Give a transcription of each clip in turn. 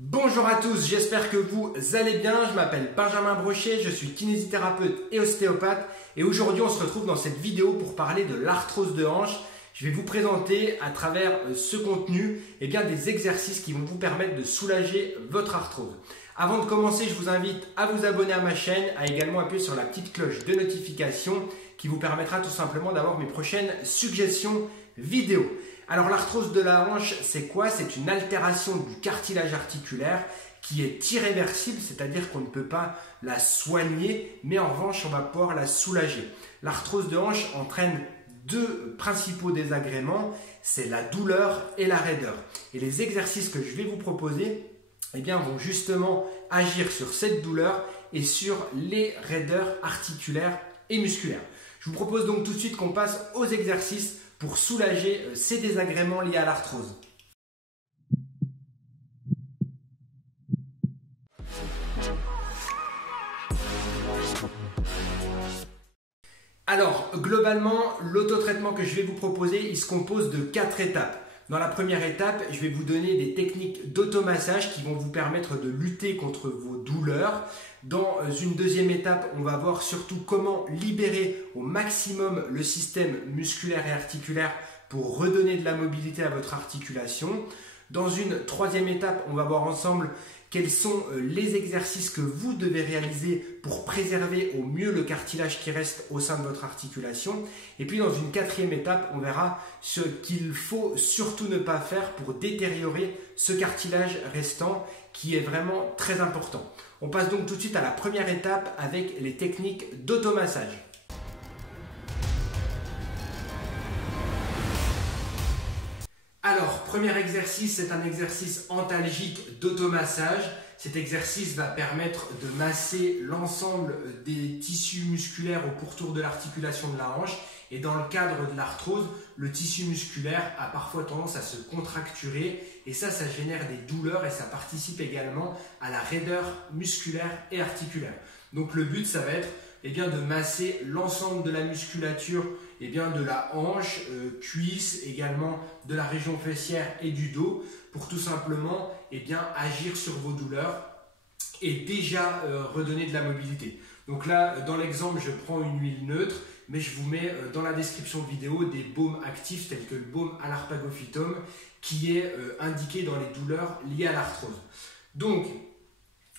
Bonjour à tous, j'espère que vous allez bien. Je m'appelle Benjamin Brochet, je suis kinésithérapeute et ostéopathe et aujourd'hui on se retrouve dans cette vidéo pour parler de l'arthrose de hanche. Je vais vous présenter à travers ce contenu des exercices qui vont vous permettre de soulager votre arthrose. Avant de commencer, je vous invite à vous abonner à ma chaîne, à également appuyer sur la petite cloche de notification qui vous permettra tout simplement d'avoir mes prochaines suggestions vidéo. Alors l'arthrose de la hanche, c'est quoi? C'est une altération du cartilage articulaire qui est irréversible, c'est-à-dire qu'on ne peut pas la soigner, mais en revanche, on va pouvoir la soulager. L'arthrose de hanche entraîne deux principaux désagréments, c'est la douleur et la raideur. Et les exercices que je vais vous proposer vont justement agir sur cette douleur et sur les raideurs articulaires et musculaires. Je vous propose donc tout de suite qu'on passe aux exercices pour soulager ces désagréments liés à l'arthrose. Alors, globalement, l'autotraitement que je vais vous proposer, il se compose de 4 étapes. Dans la première étape, je vais vous donner des techniques d'automassage qui vont vous permettre de lutter contre vos douleurs. Dans une deuxième étape, on va voir surtout comment libérer au maximum le système musculaire et articulaire pour redonner de la mobilité à votre articulation. Dans une troisième étape, on va voir ensemble quels sont les exercices que vous devez réaliser pour préserver au mieux le cartilage qui reste au sein de votre articulation. Et puis dans une quatrième étape, on verra ce qu'il faut surtout ne pas faire pour détériorer ce cartilage restant qui est vraiment très important. On passe donc tout de suite à la première étape avec les techniques d'automassage. Alors, premier exercice, c'est un exercice antalgique d'automassage. Cet exercice va permettre de masser l'ensemble des tissus musculaires au pourtour de l'articulation de la hanche. Et dans le cadre de l'arthrose, le tissu musculaire a parfois tendance à se contracturer et ça génère des douleurs et ça participe également à la raideur musculaire et articulaire. Donc le but, ça va être de masser l'ensemble de la musculature de la hanche, cuisse, également de la région fessière et du dos pour tout simplement agir sur vos douleurs et déjà redonner de la mobilité. Donc là, dans l'exemple, je prends une huile neutre, mais je vous mets dans la description vidéo des baumes actifs tels que le baume à l'arpagophytum qui est indiqué dans les douleurs liées à l'arthrose. Donc,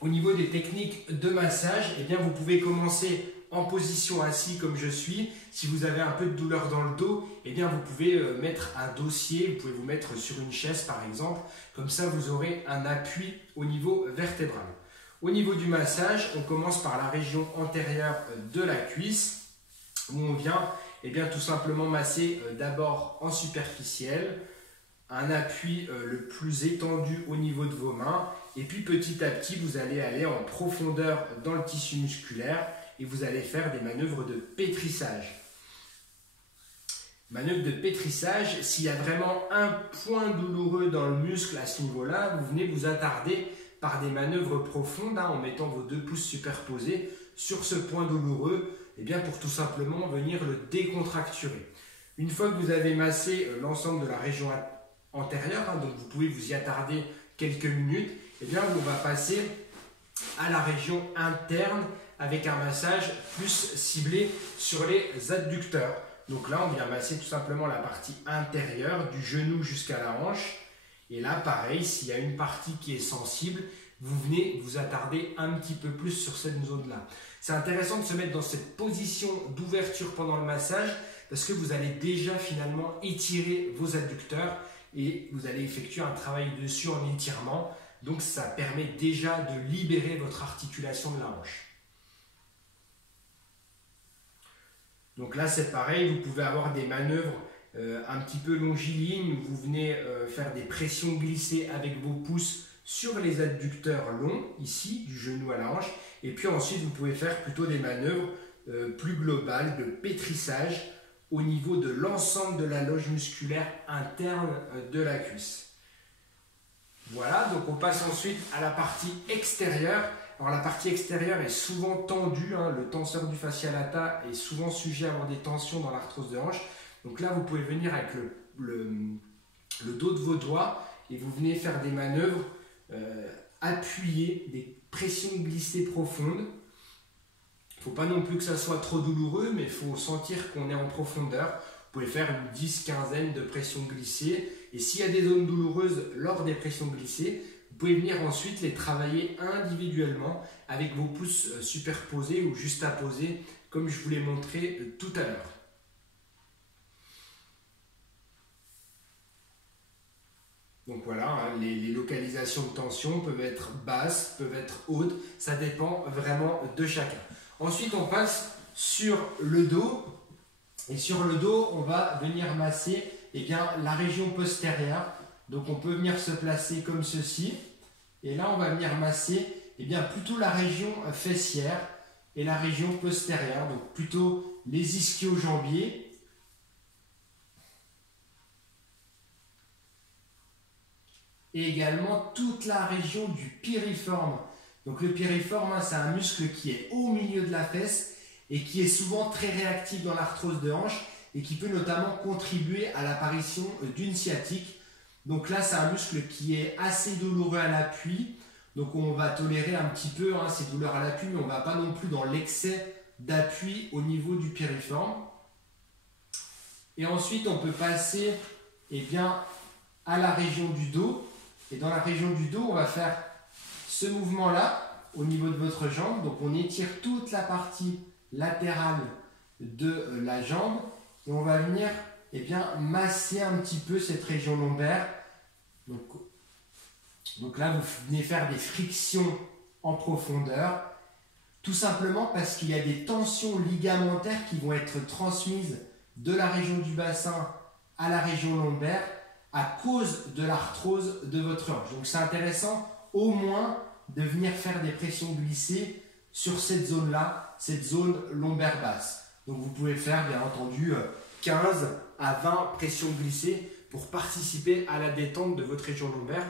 au niveau des techniques de massage, vous pouvez commencer en position assis comme je suis. Si vous avez un peu de douleur dans le dos, vous pouvez mettre un dossier, vous pouvez vous mettre sur une chaise par exemple. Comme ça, vous aurez un appui au niveau vertébral. Au niveau du massage, on commence par la région antérieure de la cuisse où on vient tout simplement masser d'abord en superficiel, un appui le plus étendu au niveau de vos mains et puis petit à petit vous allez aller en profondeur dans le tissu musculaire et vous allez faire des manœuvres de pétrissage. Manœuvre de pétrissage, s'il y a vraiment un point douloureux dans le muscle à ce niveau-là, vous venez vous attarder par des manœuvres profondes en mettant vos deux pouces superposés sur ce point douloureux pour tout simplement venir le décontracturer. Une fois que vous avez massé l'ensemble de la région antérieure, donc vous pouvez vous y attarder quelques minutes, on va passer à la région interne avec un massage plus ciblé sur les adducteurs. Donc là, on vient masser tout simplement la partie intérieure du genou jusqu'à la hanche. Et là, pareil, s'il y a une partie qui est sensible, vous venez vous attarder un petit peu plus sur cette zone-là. C'est intéressant de se mettre dans cette position d'ouverture pendant le massage parce que vous allez déjà finalement étirer vos adducteurs et vous allez effectuer un travail dessus en étirement. Donc ça permet déjà de libérer votre articulation de la hanche. Donc là c'est pareil, vous pouvez avoir des manœuvres un petit peu longilignes où vous venez faire des pressions glissées avec vos pouces sur les adducteurs longs, ici, du genou à la hanche. Et puis ensuite, vous pouvez faire plutôt des manœuvres plus globales de pétrissage au niveau de l'ensemble de la loge musculaire interne de la cuisse. Voilà, donc on passe ensuite à la partie extérieure. Alors la partie extérieure est souvent tendue, le tenseur du fascia lata est souvent sujet à avoir des tensions dans l'arthrose de hanche. Donc là, vous pouvez venir avec le dos de vos doigts et vous venez faire des manœuvres appuyer, des pressions glissées profondes. Il ne faut pas non plus que ça soit trop douloureux, mais il faut sentir qu'on est en profondeur. Vous pouvez faire une 10-15aine de pressions glissées. Et s'il y a des zones douloureuses lors des pressions glissées, vous pouvez venir ensuite les travailler individuellement avec vos pouces superposés ou juste apposés, comme je vous l'ai montré tout à l'heure. Donc voilà, hein, les localisations de tension peuvent être basses, peuvent être hautes, ça dépend vraiment de chacun. Ensuite, on passe sur le dos. Et sur le dos, on va venir masser la région postérieure. Donc on peut venir se placer comme ceci. Et là, on va venir masser plutôt la région fessière et la région postérieure. Donc plutôt les ischio-jambiers. Et également toute la région du piriforme. Donc le piriforme, hein, c'est un muscle qui est au milieu de la fesse et qui est souvent très réactif dans l'arthrose de hanche et qui peut notamment contribuer à l'apparition d'une sciatique. Donc là, c'est un muscle qui est assez douloureux à l'appui. Donc on va tolérer un petit peu ces douleurs à l'appui, mais on ne va pas non plus dans l'excès d'appui au niveau du piriforme. Et ensuite, on peut passer à la région du dos. Et dans la région du dos, on va faire ce mouvement-là au niveau de votre jambe. Donc on étire toute la partie latérale de la jambe et on va venir masser un petit peu cette région lombaire. Donc là, vous venez faire des frictions en profondeur, tout simplement parce qu'il y a des tensions ligamentaires qui vont être transmises de la région du bassin à la région lombaire à cause de l'arthrose de votre hanche. Donc c'est intéressant au moins de venir faire des pressions glissées sur cette zone-là, cette zone lombaire basse. Donc vous pouvez faire bien entendu 15 à 20 pressions glissées pour participer à la détente de votre région lombaire.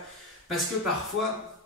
Parce que parfois,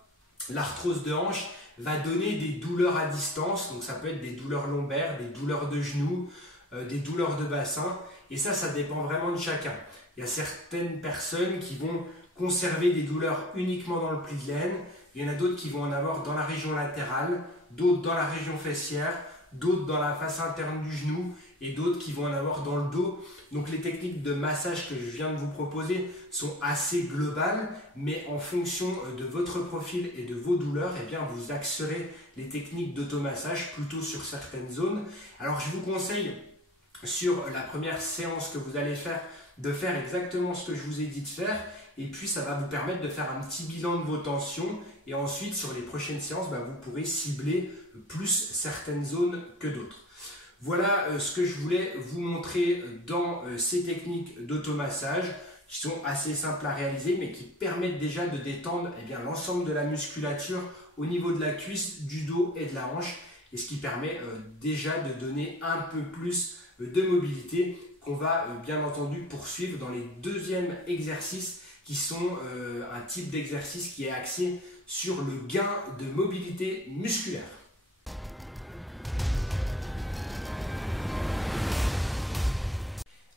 l'arthrose de hanche va donner des douleurs à distance. Donc ça peut être des douleurs lombaires, des douleurs de genoux, des douleurs de bassin. Et ça dépend vraiment de chacun. Il y a certaines personnes qui vont conserver des douleurs uniquement dans le pli de l'aine. Il y en a d'autres qui vont en avoir dans la région latérale, d'autres dans la région fessière, d'autres dans la face interne du genou et d'autres qui vont en avoir dans le dos. Donc les techniques de massage que je viens de vous proposer sont assez globales, mais en fonction de votre profil et de vos douleurs, vous axerez les techniques d'automassage plutôt sur certaines zones. Alors je vous conseille sur la première séance que vous allez faire de faire exactement ce que je vous ai dit de faire, et puis ça va vous permettre de faire un petit bilan de vos tensions, et ensuite sur les prochaines séances vous pourrez cibler plus certaines zones que d'autres. Voilà ce que je voulais vous montrer dans ces techniques d'automassage qui sont assez simples à réaliser mais qui permettent déjà de détendre l'ensemble de la musculature au niveau de la cuisse, du dos et de la hanche, et ce qui permet déjà de donner un peu plus de mobilité qu'on va bien entendu poursuivre dans les deuxièmes exercices qui sont un type d'exercice qui est axé sur le gain de mobilité musculaire.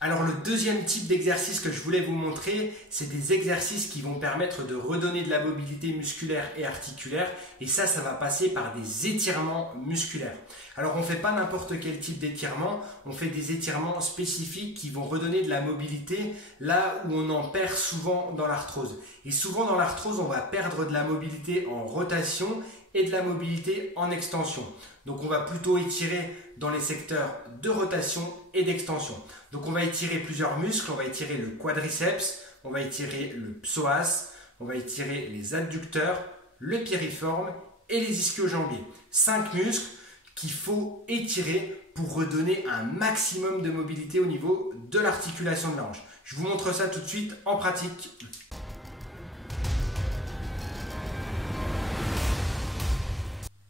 Alors le deuxième type d'exercice que je voulais vous montrer, c'est des exercices qui vont permettre de redonner de la mobilité musculaire et articulaire, et ça va passer par des étirements musculaires. Alors on ne fait pas n'importe quel type d'étirement, on fait des étirements spécifiques qui vont redonner de la mobilité là où on en perd souvent dans l'arthrose. Et souvent dans l'arthrose, on va perdre de la mobilité en rotation et de la mobilité en extension. Donc on va plutôt étirer dans les secteurs de rotation et d'extension. Donc on va étirer plusieurs muscles, on va étirer le quadriceps, on va étirer le psoas, on va étirer les adducteurs, le piriforme et les ischio-jambiers. 5 muscles qu'il faut étirer pour redonner un maximum de mobilité au niveau de l'articulation de la hanche. Je vous montre ça tout de suite en pratique.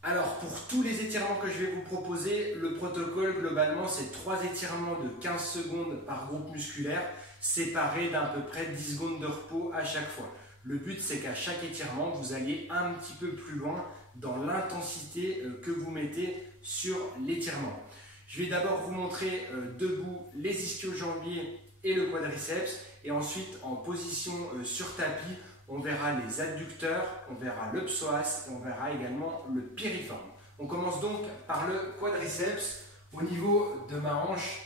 Alors pour tous les étirements que je vais vous proposer, le protocole globalement c'est 3 étirements de 15 secondes par groupe musculaire, séparés d'à peu près 10 secondes de repos à chaque fois. Le but c'est qu'à chaque étirement vous alliez un petit peu plus loin dans l'intensité que vous mettez sur l'étirement. Je vais d'abord vous montrer debout les ischio-jambiers et le quadriceps, et ensuite en position sur tapis on verra les adducteurs, on verra le psoas, on verra également le piriforme. On commence donc par le quadriceps. Au niveau de ma hanche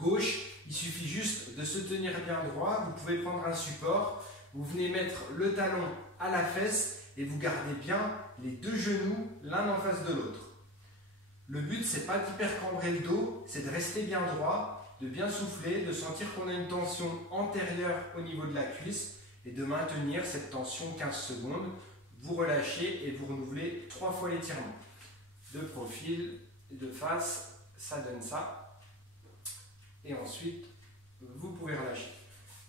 gauche, il suffit juste de se tenir bien droit. Vous pouvez prendre un support, vous venez mettre le talon à la fesse et vous gardez bien les deux genoux l'un en face de l'autre. Le but, c'est pas d'hypercambrer le dos, c'est de rester bien droit, de bien souffler, de sentir qu'on a une tension antérieure au niveau de la cuisse et de maintenir cette tension 15 secondes. Vous relâchez et vous renouvelez 3 fois l'étirement. De profil, de face, ça donne ça. Et ensuite, vous pouvez relâcher.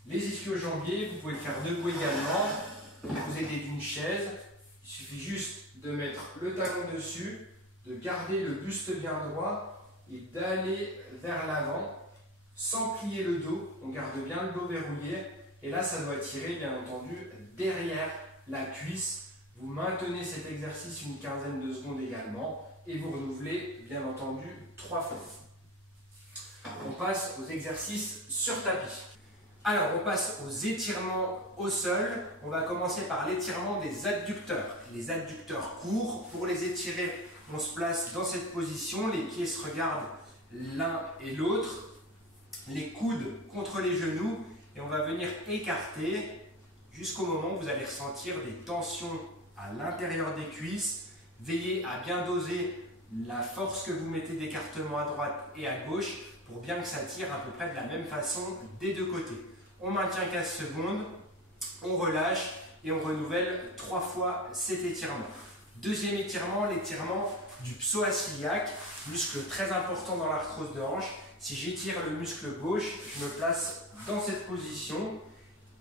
Les ischio-jambiers, vous pouvez le faire debout également. Vous aider d'une chaise. Il suffit juste de mettre le talon dessus, de garder le buste bien droit et d'aller vers l'avant sans plier le dos. On garde bien le dos verrouillé. Et là, ça doit tirer, bien entendu, derrière la cuisse. Vous maintenez cet exercice une quinzaine de secondes également et vous renouvelez, bien entendu, 3 fois. On passe aux exercices sur tapis. Alors, on passe aux étirements au sol. On va commencer par l'étirement des adducteurs. Les adducteurs courts. Pour les étirer, on se place dans cette position. Les pieds se regardent l'un et l'autre. Les coudes contre les genoux. Et on va venir écarter jusqu'au moment où vous allez ressentir des tensions à l'intérieur des cuisses. Veillez à bien doser la force que vous mettez d'écartement à droite et à gauche pour bien que ça tire à peu près de la même façon des deux côtés. On maintient 15 secondes, on relâche et on renouvelle 3 fois cet étirement. Deuxième étirement, l'étirement du psoas iliaque, muscle très important dans l'arthrose de hanche. Si j'étire le muscle gauche, je me place dans cette position.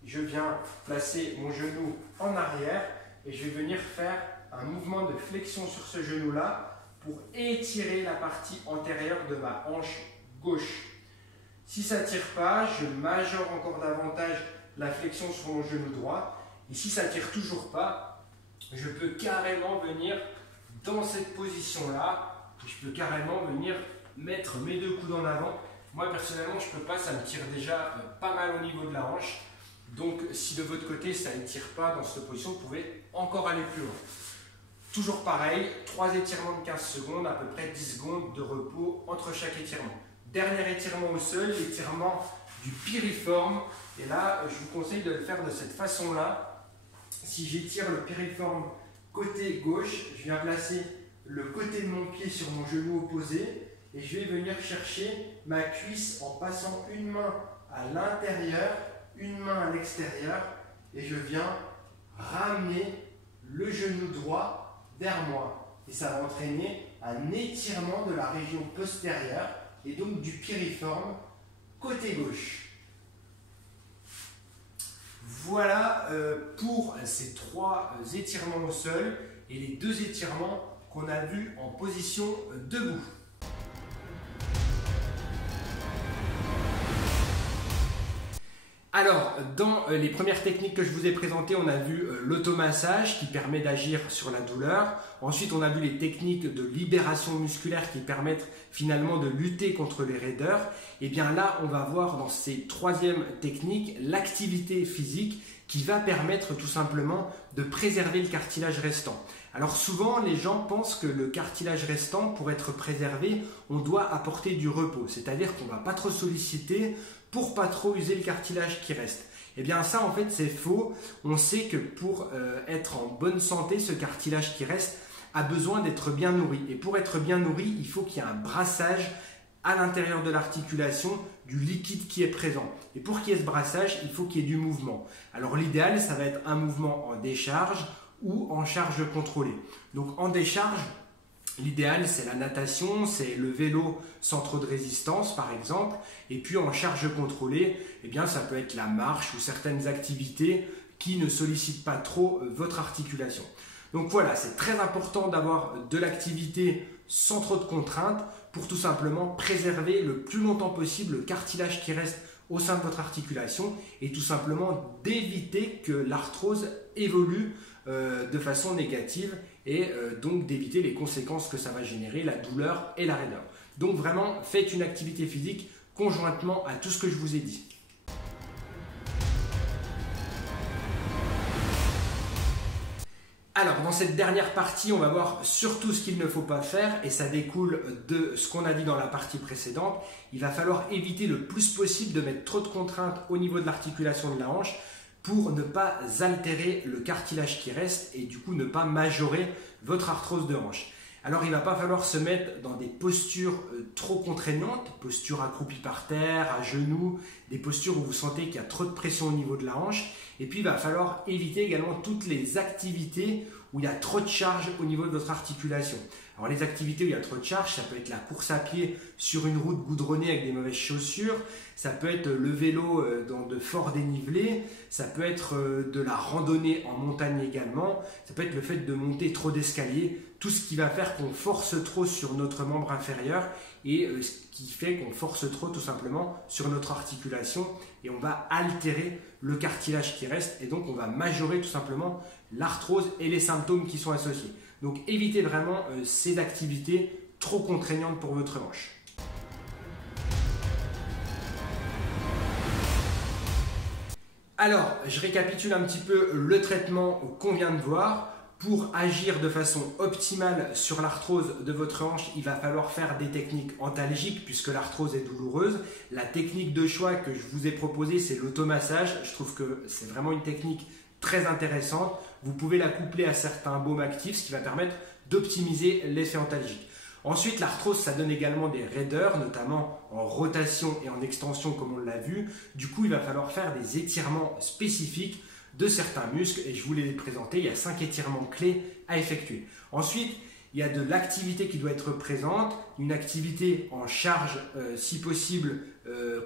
Je viens placer mon genou en arrière et je vais venir faire un mouvement de flexion sur ce genou-là pour étirer la partie antérieure de ma hanche gauche. Si ça ne tire pas, je majore encore davantage la flexion sur mon genou droit. Et si ça ne tire toujours pas, je peux carrément venir dans cette position-là. Je peux carrément venir mettre mes deux coudes en avant. Moi, personnellement, je ne peux pas. Ça me tire déjà pas mal au niveau de la hanche. Donc, si de votre côté, ça ne tire pas dans cette position, vous pouvez encore aller plus loin. Toujours pareil, 3 étirements de 15 secondes, à peu près 10 secondes de repos entre chaque étirement. Dernier étirement au sol, l'étirement du piriforme. Et là, je vous conseille de le faire de cette façon-là. Si j'étire le piriforme côté gauche, je viens placer le côté de mon pied sur mon genou opposé et je vais venir chercher ma cuisse en passant une main à l'intérieur, une main à l'extérieur et je viens ramener le genou droit vers moi. Et ça va entraîner un étirement de la région postérieure et donc du piriforme côté gauche. Voilà pour ces 3 étirements au sol et les 2 étirements qu'on a vus en position debout. Alors, dans les premières techniques que je vous ai présentées, on a vu l'automassage qui permet d'agir sur la douleur. Ensuite, on a vu les techniques de libération musculaire qui permettent finalement de lutter contre les raideurs. Et bien là, on va voir dans ces 3e techniques l'activité physique qui va permettre tout simplement de préserver le cartilage restant. Alors souvent, les gens pensent que le cartilage restant, pour être préservé, on doit apporter du repos. C'est-à-dire qu'on ne va pas trop solliciter pour pas trop user le cartilage qui reste. Et bien ça, en fait, c'est faux. On sait que pour être en bonne santé, ce cartilage qui reste a besoin d'être bien nourri. Et pour être bien nourri, il faut qu'il y ait un brassage à l'intérieur de l'articulation du liquide qui est présent. Et pour qu'il y ait ce brassage, il faut qu'il y ait du mouvement. Alors l'idéal, ça va être un mouvement en décharge ou en charge contrôlée. Donc en décharge, l'idéal c'est la natation, c'est le vélo sans trop de résistance par exemple. Et puis en charge contrôlée, eh bien, ça peut être la marche ou certaines activités qui ne sollicitent pas trop votre articulation. Donc voilà, c'est très important d'avoir de l'activité sans trop de contraintes pour tout simplement préserver le plus longtemps possible le cartilage qui reste au sein de votre articulation et tout simplement d'éviter que l'arthrose évolue de façon négative et donc d'éviter les conséquences que ça va générer, la douleur et la raideur. Donc vraiment, faites une activité physique conjointement à tout ce que je vous ai dit. Alors, dans cette dernière partie, on va voir surtout ce qu'il ne faut pas faire et ça découle de ce qu'on a dit dans la partie précédente. Il va falloir éviter le plus possible de mettre trop de contraintes au niveau de l'articulation de la hanche pour ne pas altérer le cartilage qui reste et du coup ne pas majorer votre arthrose de hanche. Alors, il ne va pas falloir se mettre dans des postures trop contraignantes, postures accroupies par terre, à genoux, des postures où vous sentez qu'il y a trop de pression au niveau de la hanche. Et puis, il va falloir éviter également toutes les activités où il y a trop de charge au niveau de votre articulation. Alors, les activités où il y a trop de charge, ça peut être la course à pied sur une route goudronnée avec des mauvaises chaussures, ça peut être le vélo dans de forts dénivelés, ça peut être de la randonnée en montagne également, ça peut être le fait de monter trop d'escaliers, tout ce qui va faire qu'on force trop sur notre membre inférieur et ce qui fait qu'on force trop tout simplement sur notre articulation et on va altérer le cartilage qui reste et donc on va majorer tout simplement l'arthrose et les symptômes qui sont associés. Donc évitez vraiment ces activités trop contraignantes pour votre hanche. Alors, je récapitule un petit peu le traitement qu'on vient de voir. Pour agir de façon optimale sur l'arthrose de votre hanche, il va falloir faire des techniques antalgiques puisque l'arthrose est douloureuse. La technique de choix que je vous ai proposée, c'est l'automassage. Je trouve que c'est vraiment une technique très intéressante. Vous pouvez la coupler à certains baumes actifs, ce qui va permettre d'optimiser l'effet antalgique. Ensuite, l'arthrose, ça donne également des raideurs, notamment en rotation et en extension comme on l'a vu. Du coup, il va falloir faire des étirements spécifiques de certains muscles et je vous les ai présentés. Il y a 5 étirements clés à effectuer. Ensuite, il y a de l'activité qui doit être présente, une activité en charge si possible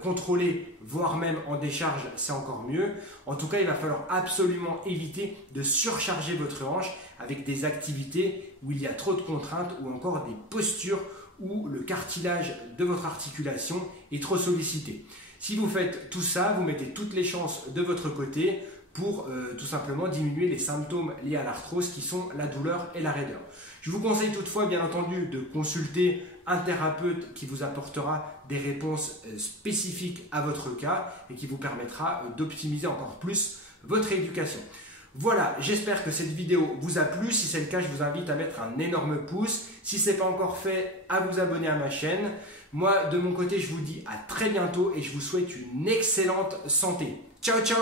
contrôlée, voire même en décharge, c'est encore mieux. En tout cas, il va falloir absolument éviter de surcharger votre hanche avec des activités où il y a trop de contraintes ou encore des postures où le cartilage de votre articulation est trop sollicité. Si vous faites tout ça, vous mettez toutes les chances de votre côté pour tout simplement diminuer les symptômes liés à l'arthrose qui sont la douleur et la raideur. Je vous conseille toutefois bien entendu de consulter un thérapeute qui vous apportera des réponses spécifiques à votre cas et qui vous permettra d'optimiser encore plus votre éducation. Voilà, j'espère que cette vidéo vous a plu. Si c'est le cas, je vous invite à mettre un énorme pouce. Si ce n'est pas encore fait, à vous abonner à ma chaîne. Moi, de mon côté, je vous dis à très bientôt et je vous souhaite une excellente santé. Ciao, ciao!